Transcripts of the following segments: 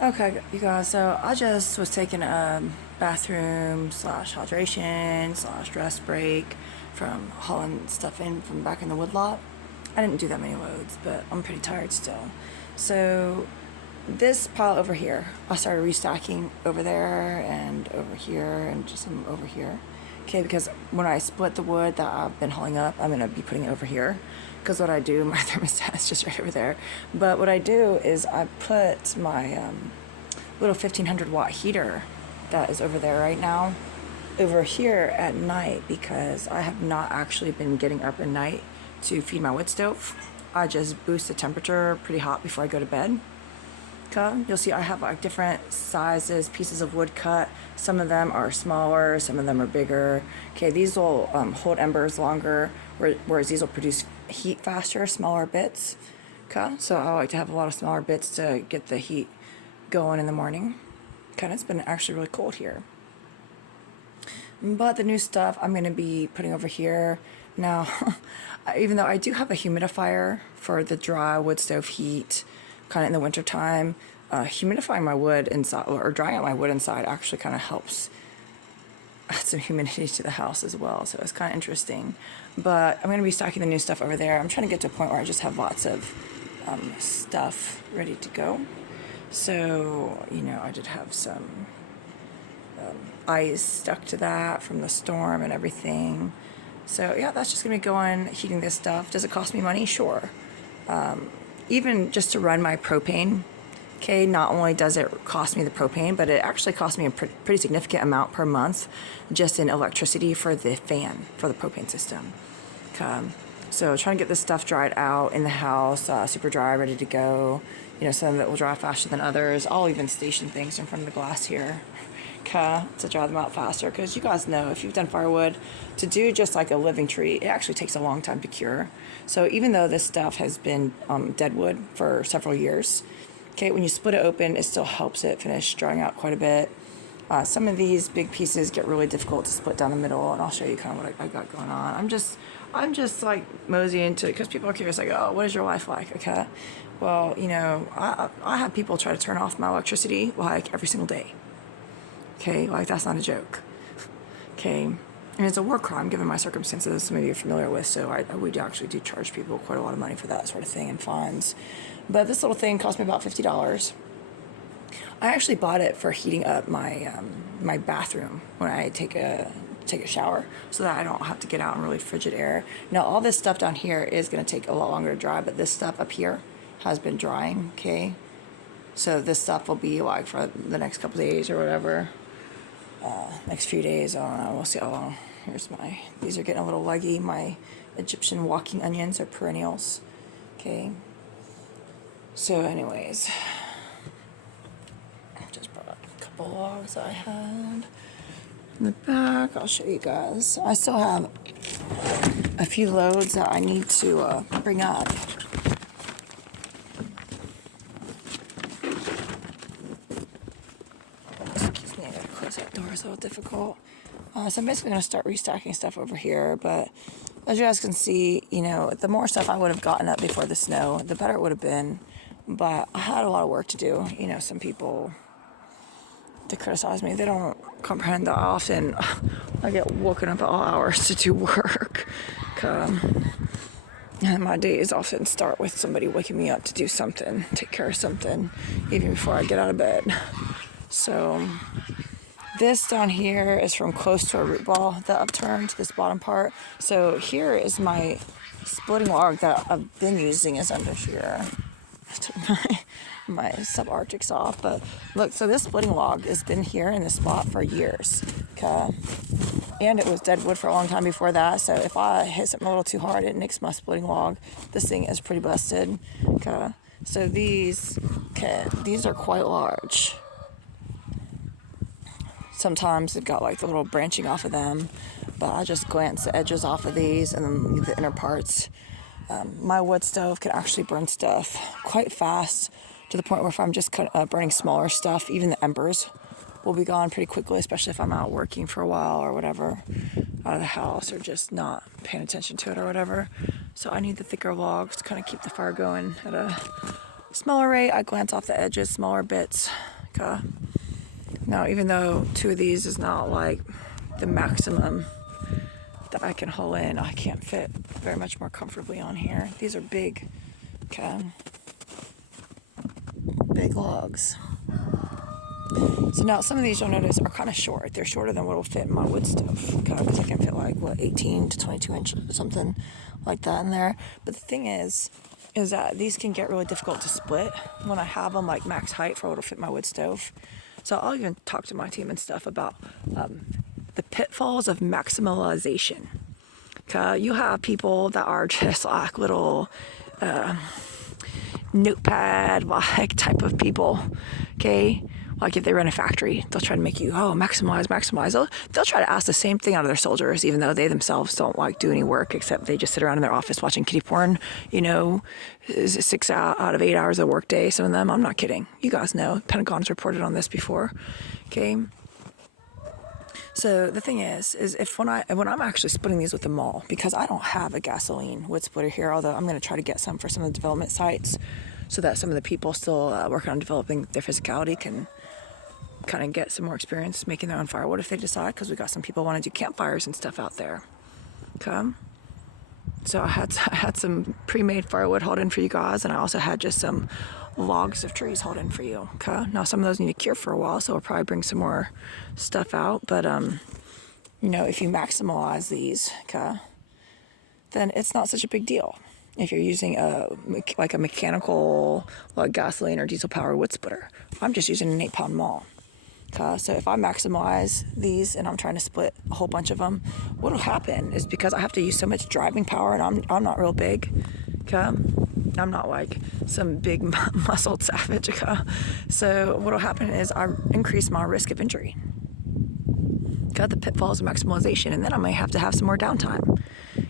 Okay, you guys, so I just was taking a bathroom slash hydration slash dress break from hauling stuff in from back in the woodlot. I didn't do that many loads, but I'm pretty tired still. So this pile over here, I started restacking over there and over here and just some over here. Okay, because when I split the wood that I've been hauling up, I'm gonna be putting it over here. Because what I do, my thermostat is just right over there. But what I do is I put my little 1500 watt heater that is over there right now over here at night because I have not actually been getting up at night to feed my wood stove. I just boost the temperature pretty hot before I go to bed. Okay, you'll see I have like different sizes, pieces of wood cut. Some of them are smaller, some of them are bigger. Okay, these will hold embers longer, whereas these will produce heat faster, smaller bits. Okay, so I like to have a lot of smaller bits to get the heat going in the morning. Okay, it's been actually really cold here. But the new stuff I'm going to be putting over here. Now, even though I do have a humidifier for the dry wood stove heat, kind of in the winter time, humidifying my wood inside or drying out my wood inside actually kind of helps add some humidity to the house as well. So it's kind of interesting. But I'm going to be stocking the new stuff over there. I'm trying to get to a point where I just have lots of stuff ready to go. So, I did have some ice stuck to that from the storm and everything. So, yeah, that's just going to be going, heating this stuff. Does it cost me money? Sure. Even just to run my propane, okay, not only does it cost me the propane, but it actually costs me a pretty significant amount per month just in electricity for the fan, for the propane system. So trying to get this stuff dried out in the house, super dry, ready to go. Some of it will dry faster than others. I'll even station things in front of the glass here to dry them out faster, because you guys know if you've done firewood, to do just like a living tree, it actually takes a long time to cure. So even though this stuff has been dead wood for several years, okay, when you split it open, it still helps it finish drying out quite a bit. Some of these big pieces get really difficult to split down the middle, and I'll show you kind of what I got going on. I'm just like moseying into it because people are curious, like, oh, what is your life like? Okay, well, I have people try to turn off my electricity like every single day. Okay, like that's not a joke. Okay, and it's a war crime given my circumstances. Some of you are familiar with, so we actually do charge people quite a lot of money for that sort of thing and fines. But this little thing cost me about $50. I actually bought it for heating up my my bathroom when I take a shower, so that I don't have to get out in really frigid air. Now all this stuff down here is going to take a lot longer to dry, but this stuff up here has been drying. Okay, so this stuff will be like for the next couple days or whatever. Next few days, I don't know. We'll see how long. These are getting a little leggy. My Egyptian walking onions are perennials. Okay. So, anyways, just brought a couple logs I had in the back. I'll show you guys. I still have a few loads that I need to bring up. Excuse me, I gotta close that door. It's a little difficult. So I'm basically gonna start restacking stuff over here, but as you guys can see, the more stuff I would have gotten up before the snow, the better it would have been. But I had a lot of work to do. Some people, they criticize me. They don't comprehend that often I get woken up at all hours to do work. And my days often start with somebody waking me up to do something, take care of something, even before I get out of bed. So this down here is from close to a root ball that I've turned, this bottom part. So here is my splitting log that I've been using is under here. I took my subarctics off, but look, so this splitting log has been here in this spot for years. Okay, and it was dead wood for a long time before that, so if I hit something a little too hard, it nicks my splitting log. This thing is pretty busted. Okay, so these are quite large. Sometimes they've got like the little branching off of them, but I just glance the edges off of these and then leave the inner parts. My wood stove can actually burn stuff quite fast, to the point where if I'm just burning smaller stuff, even the embers will be gone pretty quickly, especially if I'm out working for a while or whatever, out of the house, or just not paying attention to it or whatever. So I need the thicker logs to kind of keep the fire going at a smaller rate, I glance off the edges, smaller bits. Okay. Now, even though 2 of these is not like the maximum that I can haul in, I can't fit very much more comfortably on here. These are big, okay, big logs. So now some of these you'll notice are kind of short. They're shorter than what will fit in my wood stove, okay, because I can fit like, what, 18 to 22 inches, something like that in there. But the thing is that these can get really difficult to split when I have them like max height for what will fit my wood stove. So I'll even talk to my team and stuff about the pitfalls of maximalization. Okay, you have people that are just like little notepad like type of people. Okay, like if they run a factory, they'll try to make you maximize. They'll try to ask the same thing out of their soldiers, even though they themselves don't like do any work except they just sit around in their office watching kitty porn. 6 out of 8 hours of work day. Some of them, I'm not kidding. You guys know, Pentagon's reported on this before. Okay. So the thing is if when I'm actually splitting these with the mall, because I don't have a gasoline wood splitter here, although I'm going to try to get some for some of the development sites, so that some of the people still working on developing their physicality can kind of get some more experience making their own firewood if they decide, because we got some people want to do campfires and stuff out there. Okay. So I had some pre-made firewood hauled in for you guys, and I also had just some logs of trees hauled in for you. Okay. Now some of those need to cure for a while, so we'll probably bring some more stuff out. But if you maximize these, okay, then it's not such a big deal. If you're using a mechanical, like gasoline or diesel powered wood splitter, I'm just using an 8-pound maul. Okay, so if I maximize these and I'm trying to split a whole bunch of them, what'll happen is, because I have to use so much driving power, and I'm not real big. Okay, I'm not like some big muscled savage. Okay, so what'll happen is I increase my risk of injury. Got the pitfalls of maximalization, and then I might have to have some more downtime.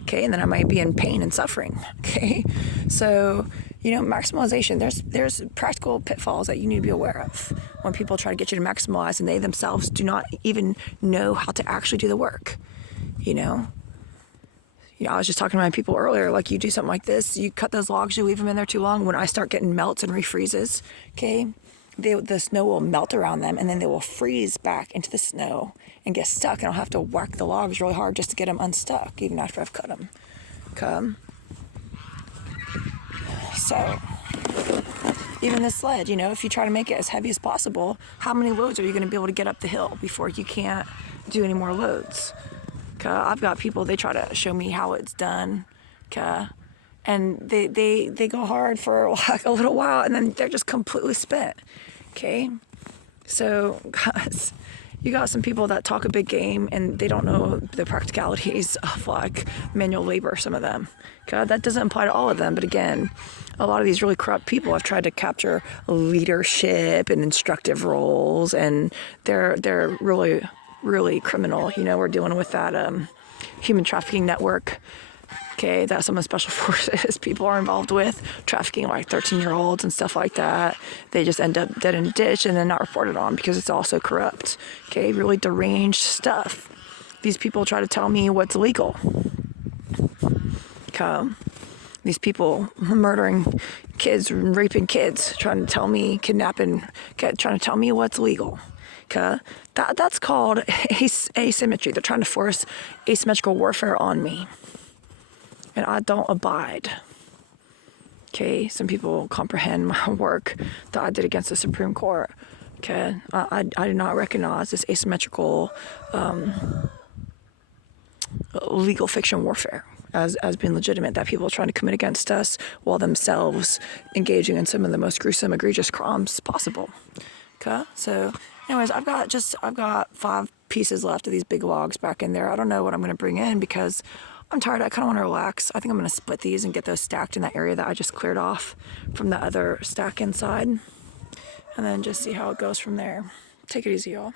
Okay, and then I might be in pain and suffering. Okay, so maximalization, there's practical pitfalls that you need to be aware of when people try to get you to maximize and they themselves do not even know how to actually do the work. I was just talking to my people earlier, like, you do something like this, you cut those logs, you leave them in there too long, when I start getting melts and refreezes, okay, the snow will melt around them, and then they will freeze back into the snow and get stuck, and I'll have to whack the logs really hard just to get them unstuck, even after I've cut them. Okay. So, even this sled, if you try to make it as heavy as possible, how many loads are you going to be able to get up the hill before you can't do any more loads? Okay. I've got people, they try to show me how it's done. Okay. And they go hard for like a little while, and then they're just completely spent. Okay. So, guys, you got some people that talk a big game and they don't know the practicalities of like manual labor, some of them. Okay, that doesn't apply to all of them, but again, a lot of these really corrupt people have tried to capture leadership and instructive roles, and they're really, really criminal. We're dealing with that human trafficking network. Okay, that some of the special forces people are involved with, trafficking like 13-year-olds and stuff like that. They just end up dead in a ditch and then not reported on because it's also corrupt. Okay, really deranged stuff. These people try to tell me what's legal. Okay, these people murdering kids, raping kids, trying to tell me, kidnapping, trying to tell me what's legal. Okay, that's called asymmetry. They're trying to force asymmetrical warfare on me. And I don't abide. Okay, some people comprehend my work that I did against the Supreme Court. Okay, I do not recognize this asymmetrical legal fiction warfare as being legitimate, that people are trying to commit against us while themselves engaging in some of the most gruesome, egregious crimes possible. Okay, so anyways, I've got 5 pieces left of these big logs back in there. I don't know what I'm going to bring in because I'm tired. I kind of want to relax. I think I'm going to split these and get those stacked in that area that I just cleared off from the other stack inside, and then just see how it goes from there. Take it easy, y'all.